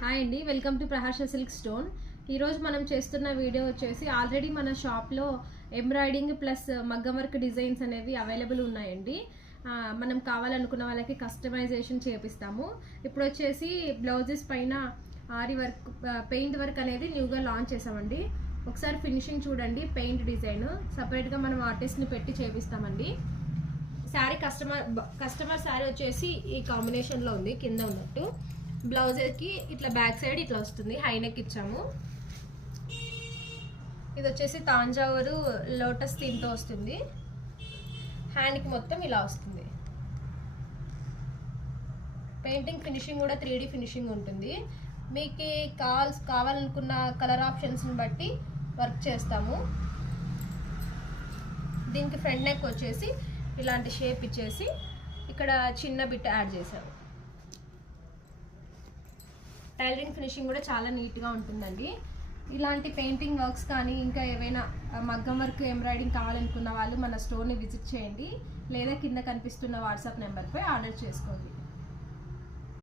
Hi అండి, welcome to Praharsha silk stone. ఈరోజు మనం చేస్తున్న వీడియో వచ్చేసి ఆల్రెడీ మన షాప్లో ఎంబ్రాయిడింగ్ ప్లస్ మగ్గం వర్క్ డిజైన్స్ అనేవి అవైలబుల్ ఉన్నాయండి. మనం కావాలనుకున్న వాళ్ళకి కస్టమైజేషన్ చేపిస్తాము. ఇప్పుడు వచ్చేసి బ్లౌజెస్ పైన ఆరి వర్క్ పెయింట్ వర్క్ అనేది న్యూగా లాంచ్ చేసామండి. ఒకసారి ఫినిషింగ్ చూడండి. పెయింట్ డిజైన్ సపరేట్గా మనం ఆర్టిస్ట్ని పెట్టి చేపిస్తామండి. శారీ కస్టమర్ శారీ వచ్చేసి ఈ కాంబినేషన్లో ఉంది, కింద ఉన్నట్టు. బ్లౌజ్కి ఇట్లా బ్యాక్ సైడ్ ఇట్లా వస్తుంది, హై నెక్ ఇచ్చాము. ఇది వచ్చేసి తాంజావూరు లోటస్ థీమ్తో వస్తుంది. హ్యాండ్కి మొత్తం ఇలా వస్తుంది. పెయింటింగ్ ఫినిషింగ్ కూడా 3D ఫినిషింగ్ ఉంటుంది. మీకు కావాలనుకున్న కలర్ ఆప్షన్స్ని బట్టి వర్క్ చేస్తాము. దీనికి ఫ్రంట్ నెక్ వచ్చేసి ఇలాంటి షేప్ ఇచ్చేసి ఇక్కడ చిన్న బిట్ యాడ్ చేసాము. టైలరింగ్ ఫినిషింగ్ కూడా చాలా నీట్గా ఉంటుందండి. ఇలాంటి పెయింటింగ్ వర్క్స్ కానీ ఇంకా ఏవైనా మగ్గం వర్క్ ఎంబ్రాయిడింగ్ కావాలనుకున్న వాళ్ళు మన స్టోర్ని విజిట్ చేయండి, లేదా కింద కనిపిస్తున్న వాట్సాప్ నెంబర్పై ఆర్డర్ చేసుకోండి.